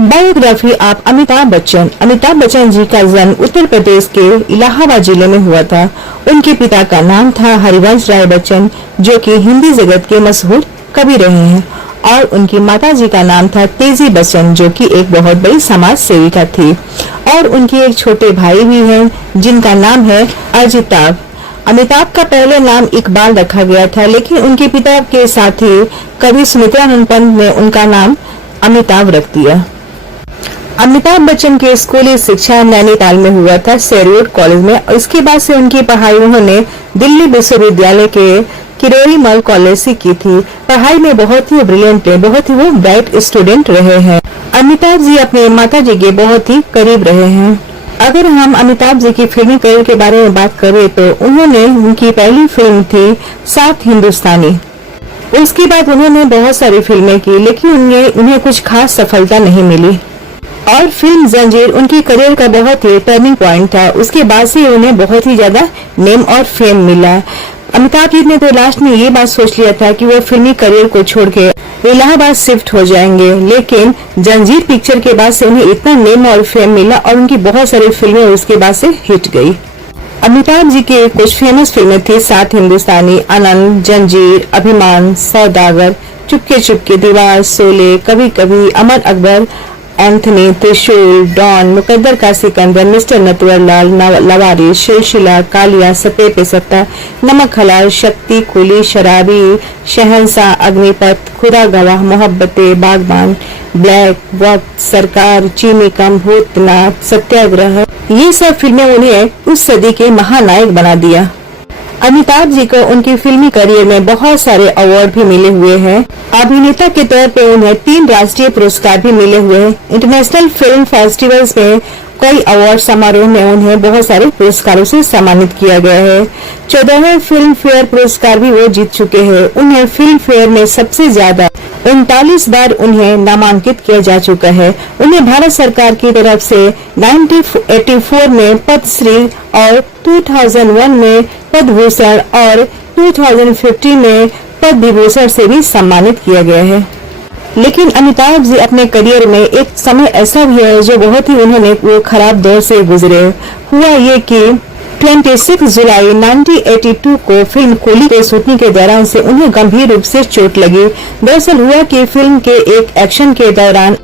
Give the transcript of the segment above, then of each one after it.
Biography of Amitabh Bachchan. Amitabh Bachchan ji का जन्म उत्तर प्रदेश के इलाहाबाद जिले में हुआ था। उनके पिता का नाम था हरिवंश राय बच्चन, जो कि हिंदी जगत के मशहूर कवि रहे हैं, और उनकी माता जी का नाम था तेजी बच्चन, जो कि एक बहुत बड़ी समाज सेविका थी। और उनके एक छोटे भाई भी हैं, जिनका नाम है अजिताभ। अमिताभ का पहले नाम इकबाल रखा गया था, लेकिन उनके पिता के साथी कवि सुमित्रानंद पंत ने उनका नाम अमिताभ रख दिया। अमिताभ बच्चन की स्कूली शिक्षा नैनीताल में हुआ था, शेरवुड कॉलेज में। इसके बाद से उनकी पढ़ाई उन्होंने दिल्ली विश्वविद्यालय के किरोड़ी मल कॉलेज से की थी। पढ़ाई में बहुत ही ब्रिलियंट थे, बहुत ही वो ब्राइट स्टूडेंट रहे हैं। अमिताभ जी अपने माता जी के बहुत ही करीब रहे हैं। अगर हम अमिताभ जी की फिल्मी करियर के बारे में बात करें तो उनकी पहली फिल्म थी साउथ हिंदुस्तानी। उसके बाद उन्होंने बहुत सारी फिल्में की, लेकिन उन्हें कुछ खास सफलता नहीं मिली। और फिल्म जंजीर उनकी करियर का बहुत ही टर्निंग पॉइंट था। उसके बाद से उन्हें बहुत ही ज्यादा नेम और फेम मिला। अमिताभ जी ने तो लास्ट में ये बात सोच लिया था कि वो फिल्मी करियर को छोड़ के इलाहाबाद शिफ्ट हो जाएंगे, लेकिन जंजीर पिक्चर के बाद से उन्हें इतना नेम और फेम मिला और उनकी बहुत सारी फिल्में उसके बाद से हिट गई। अमिताभ जी की कुछ फेमस फिल्में थी साउथ हिंदुस्तानी, आनंद, जंजीर, अभिमान, सौदागर, चुपके चुपके, दीवार, शोले, कभी कभी, अमर अकबर, एंथनी, त्रिशूल, डॉन, मुकद्दर का सिकंदर, मिस्टर नटवरलाल, लवारिस, शिलशिला, कालिया, सत्ते पे सत्ता, नमक हलाल, शक्ति, कुली, शराबी, शहंशाह, अग्निपथ, खुदा गवाह, मोहब्बतें, बागबान, ब्लैक, वक्त, सरकार, चीनी कम, भूतनाथ, सत्याग्रह, ये सब फिल्में उन्हें उस सदी के महानायक बना दिया। अमिताभ जी को उनकी फिल्मी करियर में बहुत सारे अवार्ड भी मिले हुए हैं। अभिनेता के तौर पे उन्हें 3 राष्ट्रीय पुरस्कार भी मिले हुए हैं। इंटरनेशनल फिल्म फेस्टिवल्स में कई अवार्ड समारोह में उन्हें बहुत सारे पुरस्कारों से सम्मानित किया गया है। 14वें फिल्म फेयर पुरस्कार भी वो जीत चुके हैं। उन्हें फिल्म फेयर में सबसे ज्यादा 39 बार उन्हें नामांकित किया जा चुका है। उन्हें भारत सरकार की तरफ से 1984 में पद्मश्री और 2001 में पद्म भूषण और 2015 में पद्म विभूषण से भी सम्मानित किया गया है। लेकिन अमिताभ जी अपने करियर में एक समय ऐसा भी है जो बहुत ही उन्होंने वो खराब दौर से गुजरे। हुआ ये कि 26 जुलाई 1982 को फिल्म कूली के शूटिंग के दौरान से उन्हें गंभीर रूप से चोट लगी। दरअसल हुआ कि फिल्म के एक एक्शन के दौरान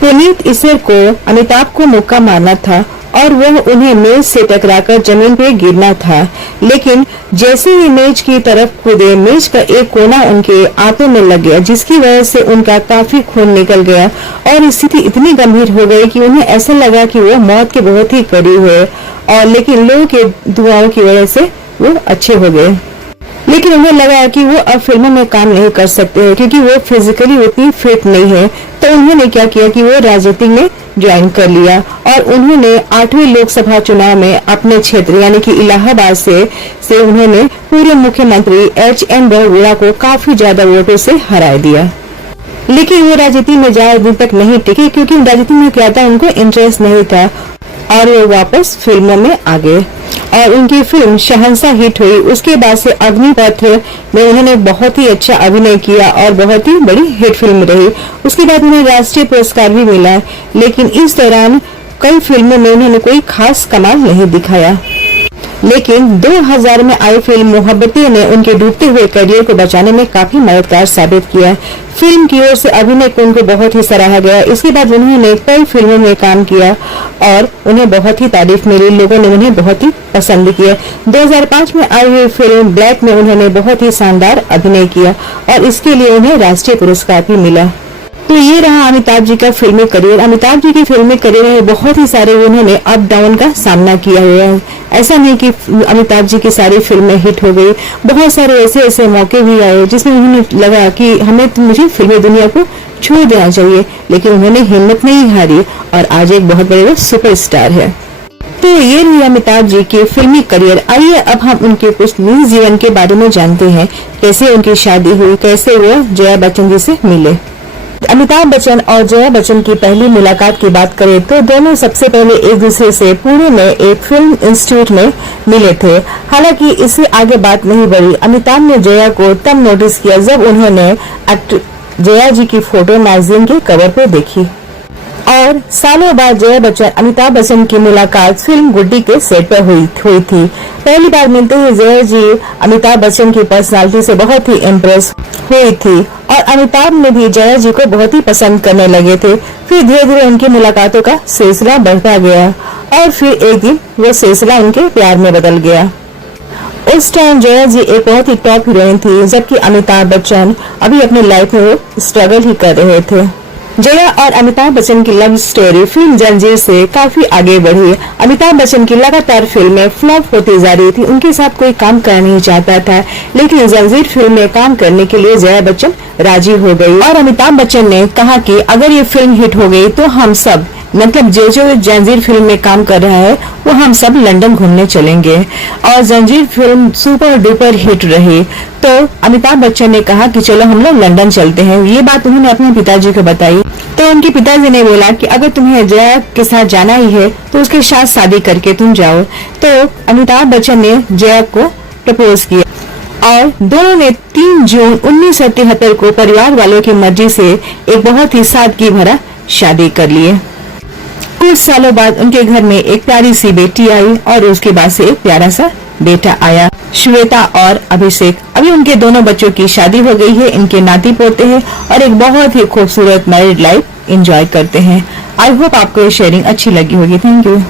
पुनीत ईश्वर को अमिताभ को मुक्का मारना था और वह उन्हें मेज से टकराकर जमीन पे गिरना था, लेकिन जैसे ही मेज की तरफ कूदे, मेज का एक कोना उनके आंतों में लग गया, जिसकी वजह से उनका काफी खून निकल गया और स्थिति इतनी गंभीर हो गई कि उन्हें ऐसा लगा कि वो मौत के बहुत ही करीब है। और लेकिन लोगों के दुआओं की वजह से वो अच्छे हो गए। लेकिन उन्हें लगा कि वो अब फिल्मों में काम नहीं कर सकते हैं, क्योंकि वो फिजिकली उतनी फिट नहीं है। तो उन्होंने क्या किया कि वो राजनीति में ज्वाइन कर लिया और उन्होंने 8वें लोकसभा चुनाव में अपने क्षेत्र यानी कि इलाहाबाद से उन्होंने पूर्व मुख्यमंत्री HN बहुगुणा को काफी ज्यादा वोटों से हरा दिया। लेकिन वो राजनीति में ज्यादा दिन तक नहीं टिके, क्योंकि राजनीति में क्या था, उनको इंटरेस्ट नहीं था और वो वापस फिल्मों में आ गए और उनकी फिल्म शहंशाह हिट हुई। उसके बाद से अग्निपथ में उन्होंने बहुत ही अच्छा अभिनय किया और बहुत ही बड़ी हिट फिल्म रही। उसके बाद उन्हें राष्ट्रीय पुरस्कार भी मिला, लेकिन इस दौरान कई फिल्मों में उन्होंने कोई खास कमाल नहीं दिखाया। लेकिन 2000 में आई फिल्म मोहब्बतें ने उनके डूबते हुए करियर को बचाने में काफी मददगार साबित किया। फिल्म की ओर से अभिनय को उनको बहुत ही सराहा गया। इसके बाद उन्होंने कई फिल्मों में काम किया और उन्हें बहुत ही तारीफ मिली, लोगों ने उन्हें बहुत ही पसंद किया। 2005 में आई हुई फिल्म ब्लैक में उन्होंने बहुत ही शानदार अभिनय किया और इसके लिए उन्हें राष्ट्रीय पुरस्कार भी मिला। तो ये रहा अमिताभ जी का फिल्मी करियर। अमिताभ जी की फिल्मी करियर में बहुत ही सारे उन्होंने अप डाउन का सामना किया हुआ है। ऐसा नहीं कि अमिताभ जी की सारी फिल्में हिट हो गई, बहुत सारे ऐसे मौके भी आए जिसमें उन्होंने लगा कि मुझे फिल्मी दुनिया को छोड़ देना चाहिए, लेकिन उन्होंने हिम्मत नहीं हारी और आज एक बहुत बड़े सुपरस्टार है। तो ये रही अमिताभ जी की फिल्मी करियर। आइए अब हम उनके कुछ निजी जीवन के बारे में जानते हैं, कैसे उनकी शादी हुई, कैसे वो जया बच्चन जी से मिले। अमिताभ बच्चन और जया बच्चन की पहली मुलाकात की बात करें तो दोनों सबसे पहले एक दूसरे से पुणे में एक फिल्म इंस्टीट्यूट में मिले थे। हालांकि इससे आगे बात नहीं बढ़ी। अमिताभ ने जया को तब नोटिस किया जब उन्होंने जया जी की फोटो मैगजीन के कवर पर देखी और और सालों बाद जया बच्चन अमिताभ बच्चन की मुलाकात फिल्म गुड्डी के सेट पर हुई थी। पहली बार मिलते ही जया जी अमिताभ बच्चन की पर्सनालिटी से बहुत ही इम्प्रेस हुई थी और अमिताभ ने भी जया जी को बहुत ही पसंद करने लगे थे। फिर धीरे धीरे उनकी मुलाकातों का सिलसिला बढ़ता गया और फिर एक दिन वो सिलसिला उनके प्यार में बदल गया। उस टाइम जया जी एक बहुत ही टॉप हीरोइन थी, जबकि अमिताभ बच्चन अभी अपनी लाइफ में वो स्ट्रगल ही कर रहे थे। जया और अमिताभ बच्चन की लव स्टोरी फिल्म जंजीर से काफी आगे बढ़ी। अमिताभ बच्चन की लगातार फिल्में फ्लॉप होती जा रही थी, उनके साथ कोई काम करना नहीं चाहता था, लेकिन जंजीर फिल्म में काम करने के लिए जया बच्चन राजी हो गई और अमिताभ बच्चन ने कहा कि अगर ये फिल्म हिट हो गई तो हम सब, मतलब जो जंजीर फिल्म में काम कर रहा है वो हम सब लंदन घूमने चलेंगे। और जंजीर फिल्म सुपर डुपर हिट रही तो अमिताभ बच्चन ने कहा कि चलो हम लोग लंदन चलते हैं। ये बात उन्होंने अपने पिताजी को बताई तो उनके पिताजी ने बोला कि अगर तुम्हें जया के साथ जाना ही है तो उसके साथ शादी करके तुम जाओ। तो अमिताभ बच्चन ने जया को प्रपोज किया और दोनों ने 3 जून 1973 को परिवार वालों की मर्जी से एक बहुत ही सादगी भरा शादी कर लिए। कुछ सालों बाद उनके घर में एक प्यारी सी बेटी आई और उसके बाद से एक प्यारा सा बेटा आया, श्वेता और अभिषेक। अभी उनके दोनों बच्चों की शादी हो गई है, इनके नाती पोते हैं और एक बहुत ही खूबसूरत मैरिड लाइफ एंजॉय करते हैं। आई होप आपको ये शेयरिंग अच्छी लगी होगी। Thank you.